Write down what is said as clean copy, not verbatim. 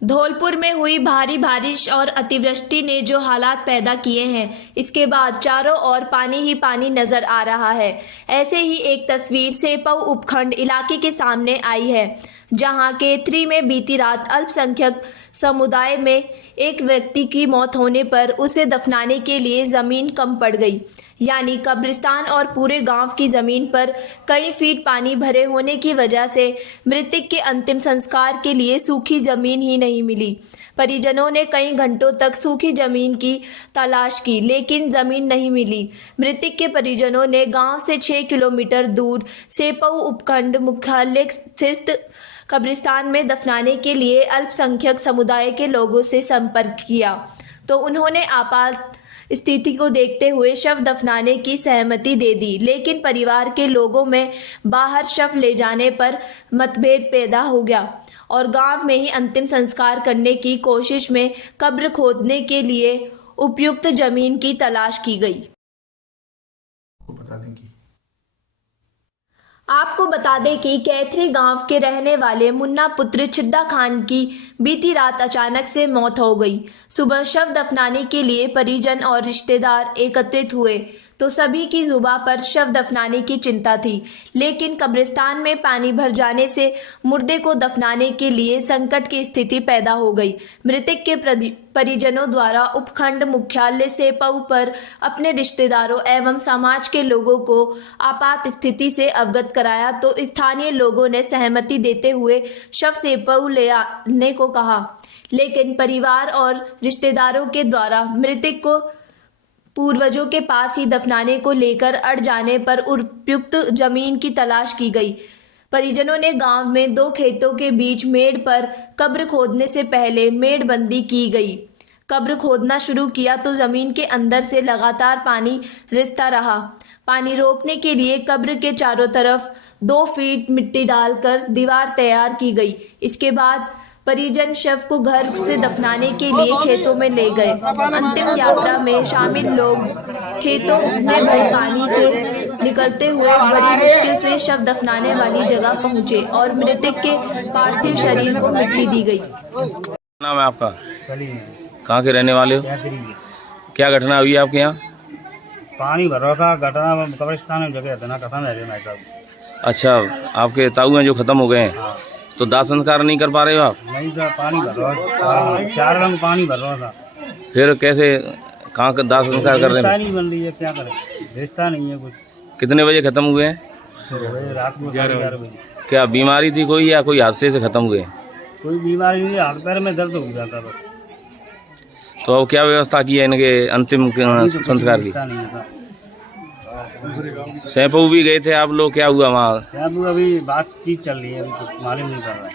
धौलपुर में हुई भारी बारिश और अतिवृष्टि ने जो हालात पैदा किए हैं, इसके बाद चारों ओर पानी ही पानी नजर आ रहा है। ऐसे ही एक तस्वीर सेपऊ उपखंड इलाके के सामने आई है, जहां केथरी में बीती रात अल्पसंख्यक समुदाय में एक व्यक्ति की मौत होने पर उसे दफनाने के लिए ज़मीन कम पड़ गई। यानी कब्रिस्तान और पूरे गांव की ज़मीन पर कई फीट पानी भरे होने की वजह से मृतक के अंतिम संस्कार के लिए सूखी ज़मीन ही नहीं मिली। परिजनों ने कई घंटों तक सूखी ज़मीन की तलाश की, लेकिन ज़मीन नहीं मिली। मृतक के परिजनों ने गांव से 6 किलोमीटर दूर सेपऊ उपखंड मुख्यालय स्थित कब्रिस्तान में दफनाने के लिए अल्पसंख्यक समुदाय के लोगों से संपर्क किया, तो उन्होंने आपात स्थिति को देखते हुए शव दफनाने की सहमति दे दी। लेकिन परिवार के लोगों में बाहर शव ले जाने पर मतभेद पैदा हो गया और गांव में ही अंतिम संस्कार करने की कोशिश में कब्र खोदने के लिए उपयुक्त जमीन की तलाश की गई। आपको बता दें कि कैथरी गांव के रहने वाले मुन्ना पुत्र छिद्दा खान की बीती रात अचानक से मौत हो गई। सुबह शव दफनाने के लिए परिजन और रिश्तेदार एकत्रित हुए तो सभी की जुबां पर शव दफनाने की चिंता थी, लेकिन कब्रिस्तान में पानी भर जाने से मुर्दे को दफनाने के लिए संकट की स्थिति पैदा हो गई। मृतक के परिजनों द्वारा उपखंड मुख्यालय सेपऊ पर अपने रिश्तेदारों एवं समाज के लोगों को आपात स्थिति से अवगत कराया, तो स्थानीय लोगों ने सहमति देते हुए शव सेपऊ ले आने को कहा, लेकिन परिवार और रिश्तेदारों के द्वारा मृतक को पूर्वजों के पास ही दफनाने को लेकर अड़ जाने पर उपयुक्त जमीन की तलाश की गई। परिजनों ने गांव में 2 खेतों के बीच मेड़ पर कब्र खोदने से पहले मेड़बंदी की गई। कब्र खोदना शुरू किया तो जमीन के अंदर से लगातार पानी रिसता रहा। पानी रोकने के लिए कब्र के चारों तरफ 2 फीट मिट्टी डालकर दीवार तैयार की गई। इसके बाद परिजन शव को घर से दफनाने के लिए खेतों में ले गए। अंतिम यात्रा में शामिल लोग खेतों में भरे पानी से निकलते हुए बड़ी मुश्किल से शव दफनाने वाली जगह पहुंचे और मृतक के पार्थिव शरीर को मिट्टी दी गई। नाम है आपका? सलीम। कहाँ के रहने वाले हो? क्या घटना हुई है आपके यहाँ? पानी भर रहा था, घटना कब्रिस्तान में जगह था ना, खत्म है भाई साहब। अच्छा, आपके ताऊ हैं जो खत्म हो गए हैं? हाँ। तो दाह संस्कार नहीं कर पा रहे हो आप? नहीं सर, पानी भर रहा था, 4 रंग पानी भर रहा था। फिर कैसे, कहाँ का दाह संस्कार कर रहे हैं? नहीं बन रही है, क्या करें, रिश्ता नहीं है कुछ। कितने बजे खत्म हुए हैं? रात को 11 बजे। क्या बीमारी थी कोई या कोई हादसे से खत्म हुए? कोई बीमारी नहीं, हाथ पैर में दर्द हो जाता था। तो अब क्या व्यवस्था की है इनके अंतिम संस्कार की? सेपऊ भी गए थे आप लोग, क्या हुआ वहाँ? अभी बातचीत चल रही है, अभी कुछ मालूम नहीं कर रहा है।